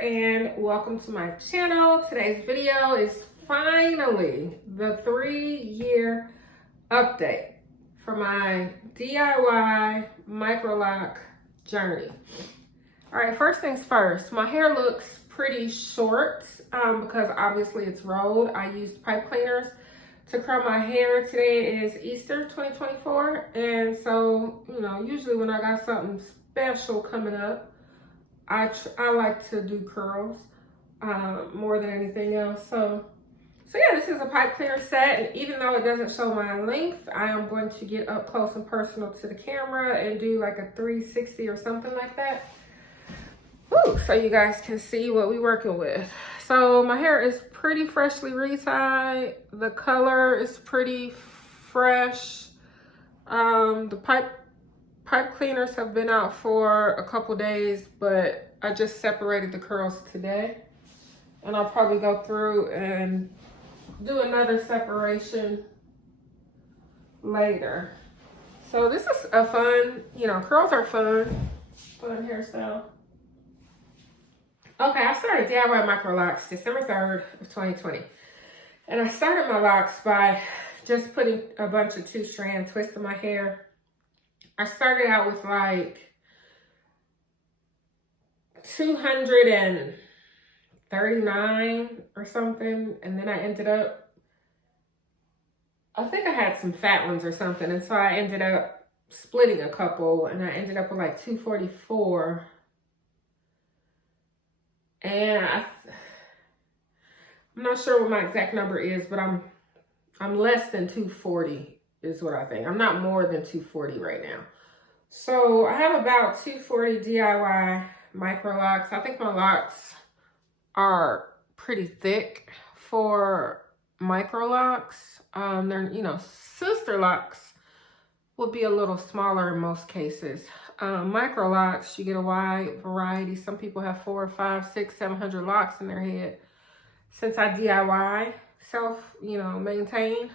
and welcome to my channel. Today's video is finally the 3-year update for my DIY Microloc journey. All right, first things first, my hair looks pretty short because obviously it's rolled. I used pipe cleaners to curl my hair. Today is Easter 2024, and so, you know, usually when I got something special coming up, I like to do curls more than anything else. So yeah, this is a pipe cleaner set, and even though it doesn't show my length, I am going to get up close and personal to the camera and do like a 360 or something like that. Woo, so you guys can see what we're working with. So my hair is pretty freshly retied. The color is pretty fresh. The pipe cleaners have been out for a couple days, but I just separated the curls today. And I'll probably go through and do another separation later. So this is a fun, you know, curls are fun hairstyle. Okay, I started DIY Microlocs December 3rd of 2020. And I started my locks by just putting a bunch of 2-strand twists in my hair. I started out with like 239 or something. And then I ended up, I think I had some fat ones or something. And so I ended up splitting a couple, and I ended up with like 244. And I'm not sure what my exact number is, but I'm less than 240 is what I think. I'm not more than 240 right now. So I have about 240 DIY Microlocs. I think my locks are pretty thick for Microlocs. They're, you know, sister locks would be a little smaller in most cases. Microlocs, you get a wide variety. Some people have 400, 500, 600, 700 locks in their head. Since I DIY, maintain,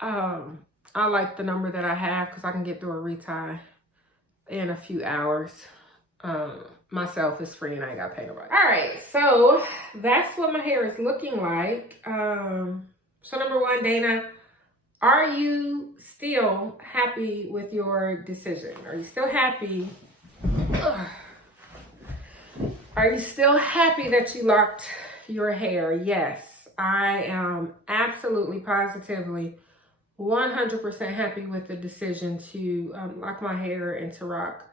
I like the number that I have because I can get through a retie in a few hours. Myself is free and I ain't got to pay nobody. All right, so that's what my hair is looking like. So number one, Dana, are you still happy with your decision? Are you still happy? Are you still happy that you locked your hair? Yes, I am absolutely, positively, 100% happy with the decision to lock my hair and to rock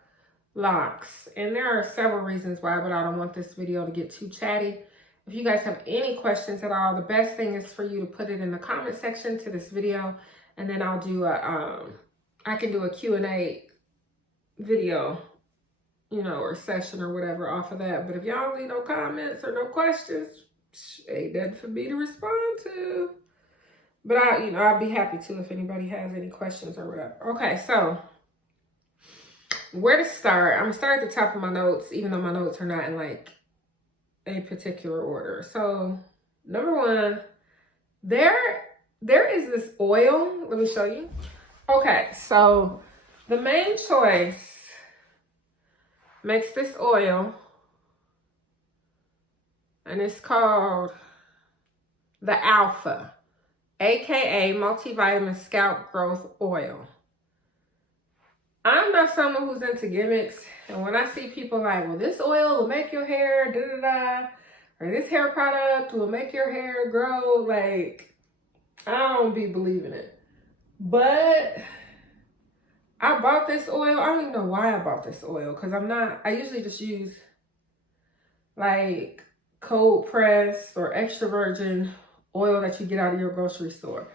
locks. And there are several reasons why, but I don't want this video to get too chatty. If you guys have any questions at all, the best thing is for you to put it in the comment section to this video, and then I'll do a, I can do a Q&A video, you know, or session or whatever off of that. But if y'all leave no comments or no questions, ain't nothing for me to respond to. But I'd be happy to if anybody has any questions or whatever. Okay, so where to start? I'm gonna start at the top of my notes, even though my notes are not in like a particular order. So number one, there is this oil. Let me show you. Okay, so the main choice makes this oil, and it's called the Alpha, aka multivitamin scalp growth oil. I'm not someone who's into gimmicks, and when I see people like, well, this oil will make your hair da-da-da, or this hair product will make your hair grow, like, I don't be believing it. But I bought this oil. I don't even know why I bought this oil, because I usually just use like cold press or extra virgin oil that you get out of your grocery store.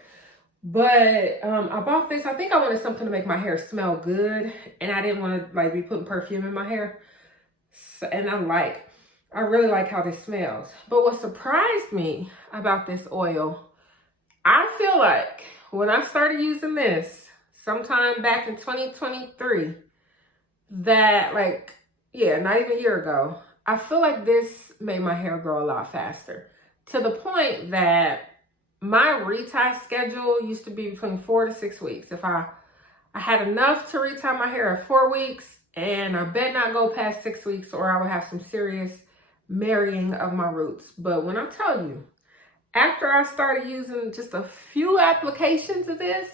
But I bought this. I think I wanted something to make my hair smell good, and I didn't want to like be putting perfume in my hair. So, and I really like how this smells. But what surprised me about this oil, I feel like when I started using this sometime back in 2023, that not even a year ago, I feel like this made my hair grow a lot faster, to the point that my retie schedule used to be between 4 to 6 weeks. If I had enough to retie my hair at 4 weeks, and I bet not go past 6 weeks, or I would have some serious marrying of my roots. But when I tell you, after I started using just a few applications of this,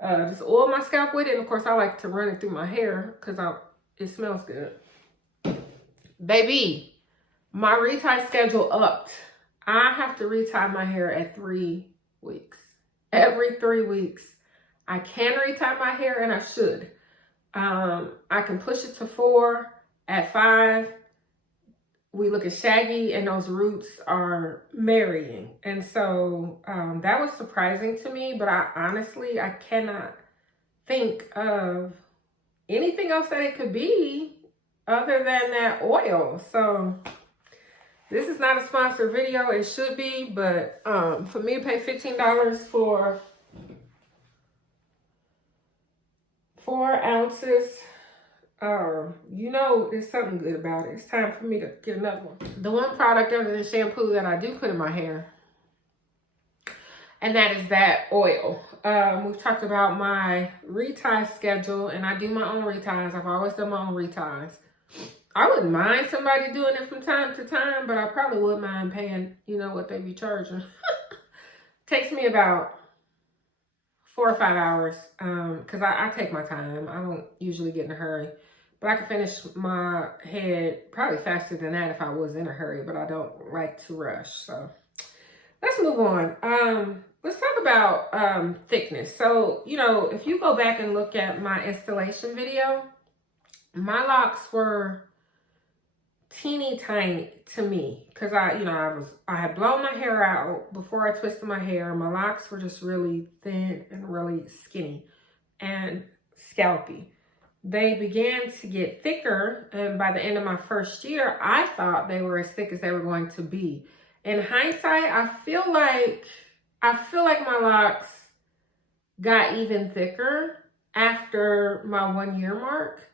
just oil my scalp with it. And of course, I like to run it through my hair because it smells good. Baby, my retie schedule upped. I have to retie my hair at 3 weeks. Every 3 weeks. I can retie my hair, and I should. I can push it to 4. At 5, we look at shaggy, and those roots are marrying. And so that was surprising to me, but I cannot think of anything else that it could be other than that oil. So this is not a sponsored video. It should be, but for me to pay $15 for 4 ounces, you know there's something good about it. It's time for me to get another one. The one product other than shampoo that I do put in my hair, and that is that oil. We've talked about my retie schedule, and I do my own reties. I've always done my own reties. I wouldn't mind somebody doing it from time to time, but I probably wouldn't mind paying, you know, what they be charging. Takes me about 4 or 5 hours, because I take my time. I don't usually get in a hurry. But I can finish my head probably faster than that if I was in a hurry, but I don't like to rush. So let's move on. Let's talk about thickness. So, you know, if you go back and look at my installation video, my locks were teeny tiny to me because I had blown my hair out before I twisted my hair. My locks were just really thin and really skinny and scalpy. They began to get thicker, and by the end of my first year, I thought they were as thick as they were going to be. In hindsight, I feel like my locks got even thicker after my 1 year mark.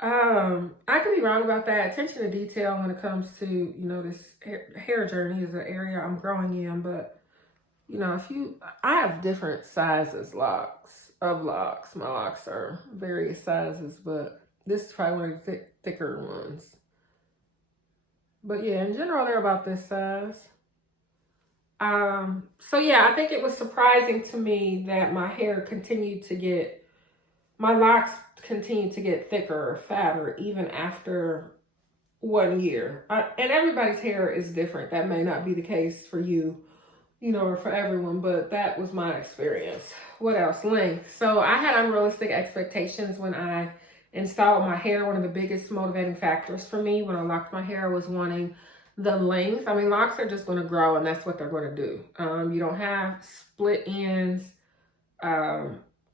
I could be wrong about that. Attention to detail when it comes to, you know, this hair journey is an area I'm growing in, but you know, I have different sizes of locks. My locks are various sizes, but this is probably one of the thicker ones. But yeah, in general, they're about this size. So yeah, I think it was surprising to me that my locks continued to get thicker or fatter even after 1 year. And everybody's hair is different. That may not be the case for you, you know, or for everyone, but that was my experience. What else? Length. So I had unrealistic expectations when I installed my hair. One of the biggest motivating factors for me when I locked my hair was wanting the length. I mean, locks are just going to grow, and that's what they're going to do. You don't have split ends,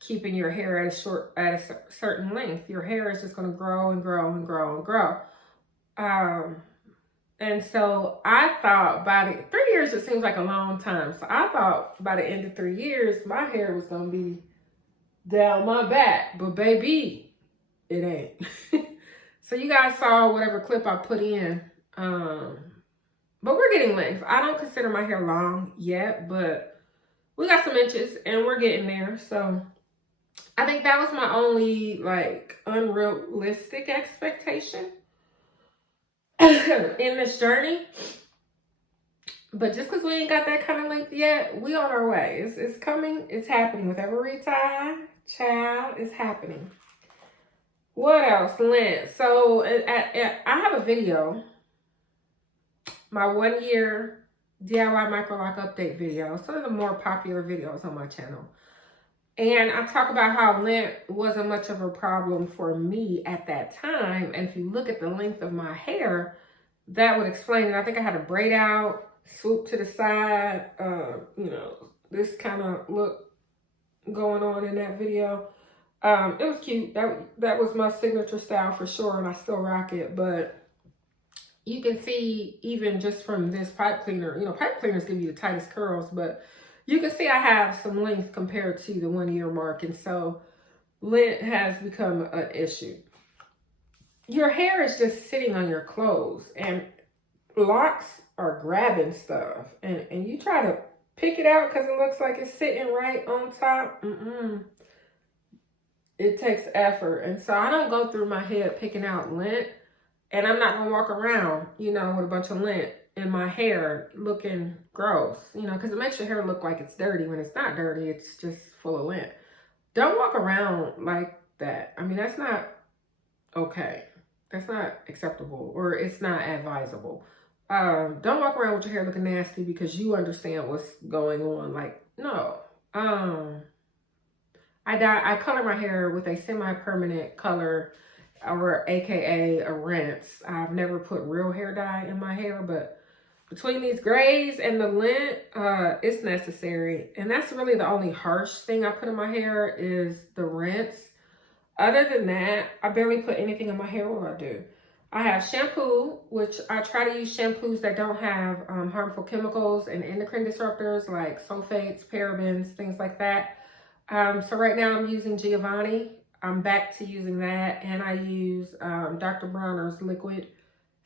keeping your hair at a certain length. Your hair is just going to grow and grow and grow and grow. And so I thought by 3 years, it seems like a long time. So I thought by the end of 3 years, my hair was going to be down my back. But baby, it ain't. So you guys saw whatever clip I put in. But we're getting length. I don't consider my hair long yet, but we got some inches and we're getting there. So I think that was my only like unrealistic expectation in this journey. But just because we ain't got that kind of length yet, we on our way. It's coming. It's happening. With every retie, child, it's happening. What else? Lint. So I have a video, my 1 year DIY Microloc update video. It's one of the more popular videos on my channel. And I talk about how lint wasn't much of a problem for me at that time. And if you look at the length of my hair, that would explain it. I think I had a braid out, swoop to the side, you know, this kind of look going on in that video. It was cute. That was my signature style for sure, and I still rock it. But you can see even just from this pipe cleaner, you know, pipe cleaners give you the tightest curls, but you can see I have some length compared to the 1 year mark. And so lint has become an issue. Your hair is just sitting on your clothes, and locks are grabbing stuff. And you try to pick it out because it looks like it's sitting right on top. It takes effort. And so I don't go through my head picking out lint. And I'm not gonna walk around, you know, with a bunch of lint in my hair looking gross, you know, because it makes your hair look like it's dirty when it's not dirty. It's just full of lint. Don't walk around like that. I mean, that's not okay. That's not acceptable, or it's not advisable. Don't walk around with your hair looking nasty because you understand what's going on. Like, no. I color my hair with a semi-permanent color, or AKA a rinse. I've never put real hair dye in my hair, but between these grays and the lint, it's necessary. And that's really the only harsh thing I put in my hair is the rinse. Other than that, I barely put anything in my hair. What do I do? I have shampoo, which I try to use shampoos that don't have harmful chemicals and endocrine disruptors like sulfates, parabens, things like that. So right now I'm using Giovanni. I'm back to using that, and I use Dr. Bronner's liquid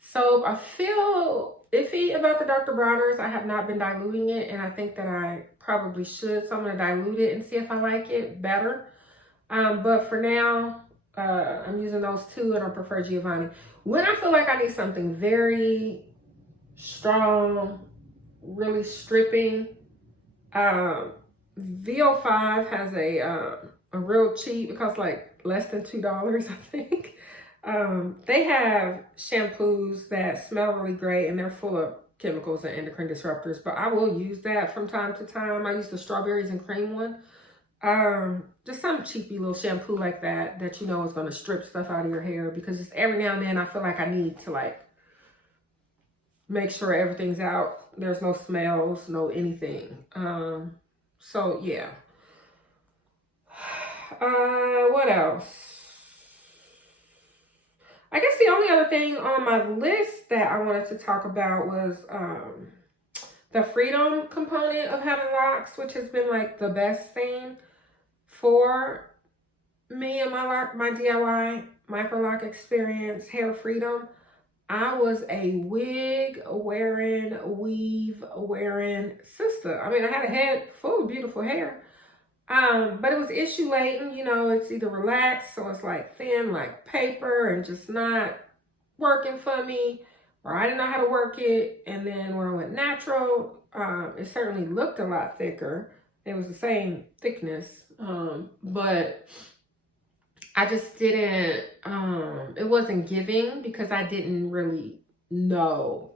soap. I feel iffy about the Dr. Bronner's. I have not been diluting it, and I think that I probably should. So I'm gonna dilute it and see if I like it better. But for now, I'm using those two, and I prefer Giovanni. When I feel like I need something very strong, really stripping, VO5 has a real cheap, it costs like less than $2, I think. They have shampoos that smell really great, and they're full of chemicals and endocrine disruptors, but I will use that from time to time. I use the strawberries and cream one. Just some cheapy little shampoo like that you know is going to strip stuff out of your hair, because just every now and then I feel like I need to like make sure everything's out. There's no smells, no anything. So yeah. What else? I guess the only other thing on my list that I wanted to talk about was the freedom component of having locks, which has been like the best thing for me and my DIY microlock experience, hair freedom. I was a wig wearing, weave wearing sister. I mean, I had a head full of beautiful hair, but it was issue laden. You know, it's either relaxed, so it's like thin like paper and just not working for me, or I didn't know how to work it. And then when I went natural, it certainly looked a lot thicker. It was the same thickness, but I just didn't, it wasn't giving because I didn't really know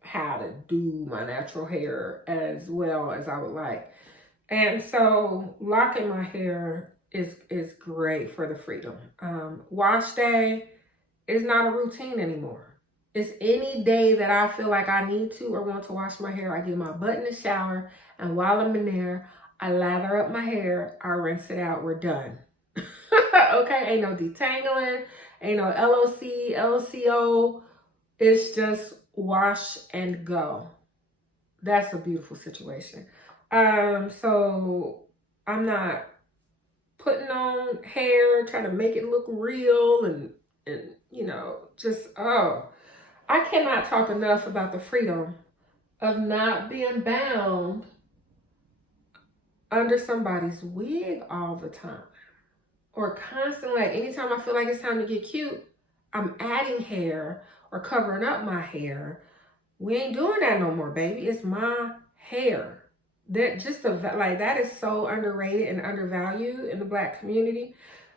how to do my natural hair as well as I would like. And so locking my hair is great for the freedom. Wash day is not a routine anymore. It's any day that I feel like I need to or want to wash my hair, I get my butt in the shower, and while I'm in there, I lather up my hair, I rinse it out, we're done. Okay, ain't no detangling, ain't no LOC, LCO. It's just wash and go. That's a beautiful situation. So I'm not putting on hair, trying to make it look real and you know, just, I cannot talk enough about the freedom of not being bound under somebody's wig all the time. Or constantly, like anytime I feel like it's time to get cute, I'm adding hair or covering up my hair. We ain't doing that no more, baby. It's my hair. That just that is so underrated and undervalued in the Black community.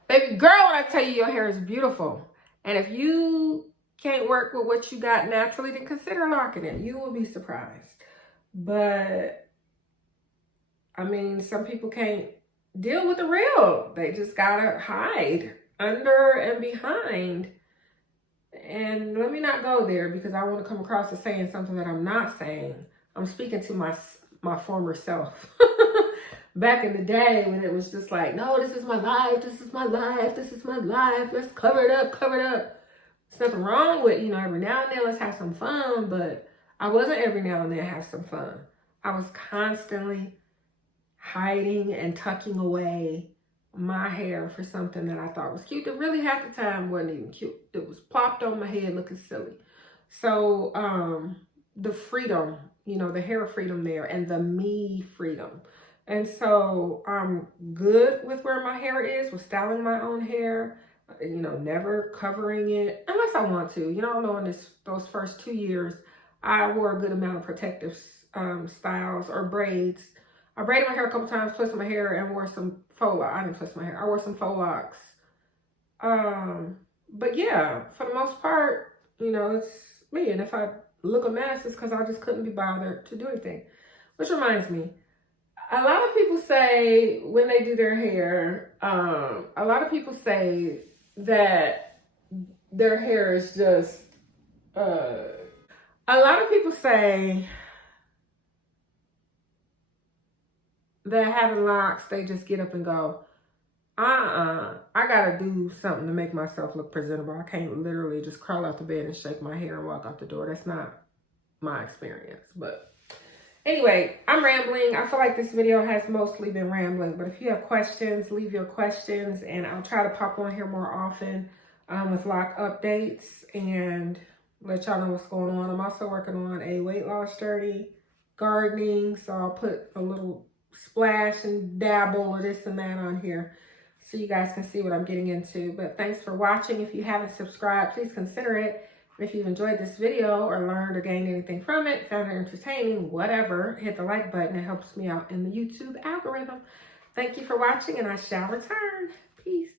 Baby girl, when I tell you your hair is beautiful. And if you can't work with what you got naturally, then consider locking it. You will be surprised. But I mean, some people can't deal with the real. They just gotta hide under and behind. And let me not go there because I want to come across as saying something that I'm not saying. I'm speaking to my former self. Back in the day when it was just like, no, this is my life, this is my life, this is my life. Let's cover it up, cover it up. There's nothing wrong with, you know, every now and then let's have some fun, but I wasn't every now and then have some fun. I was constantly hiding and tucking away my hair for something that I thought was cute. That really half the time wasn't even cute. It was plopped on my head looking silly. So the freedom, you know, the hair freedom there and the me freedom. And so I'm good with where my hair is, with styling my own hair. You know, never covering it unless I want to. You know, I know in those first 2 years, I wore a good amount of protective styles or braids. I braided my hair a couple times, twisted my hair, and wore some faux locks. I didn't twist my hair. I wore some faux locks. But yeah, for the most part, you know, it's me. And if I look a mess, it's because I just couldn't be bothered to do anything. Which reminds me, a lot of people say when they do their hair, a lot of people say that their hair is just, a lot of people say that having locks, they just get up and go, I gotta do something to make myself look presentable. I can't literally just crawl out the bed and shake my hair and walk out the door. That's not my experience. But anyway, I'm rambling. I feel like this video has mostly been rambling, but if you have questions, leave your questions, and I'll try to pop on here more often with lock updates and let y'all know what's going on. I'm also working on a weight loss journey, gardening, so I'll put a little splash and dabble of this and that on here so you guys can see what I'm getting into. But thanks for watching. If you haven't subscribed, please consider it. If you've enjoyed this video or learned or gained anything from it, found it entertaining, whatever, hit the like button. It helps me out in the YouTube algorithm. Thank you for watching, and I shall return. Peace.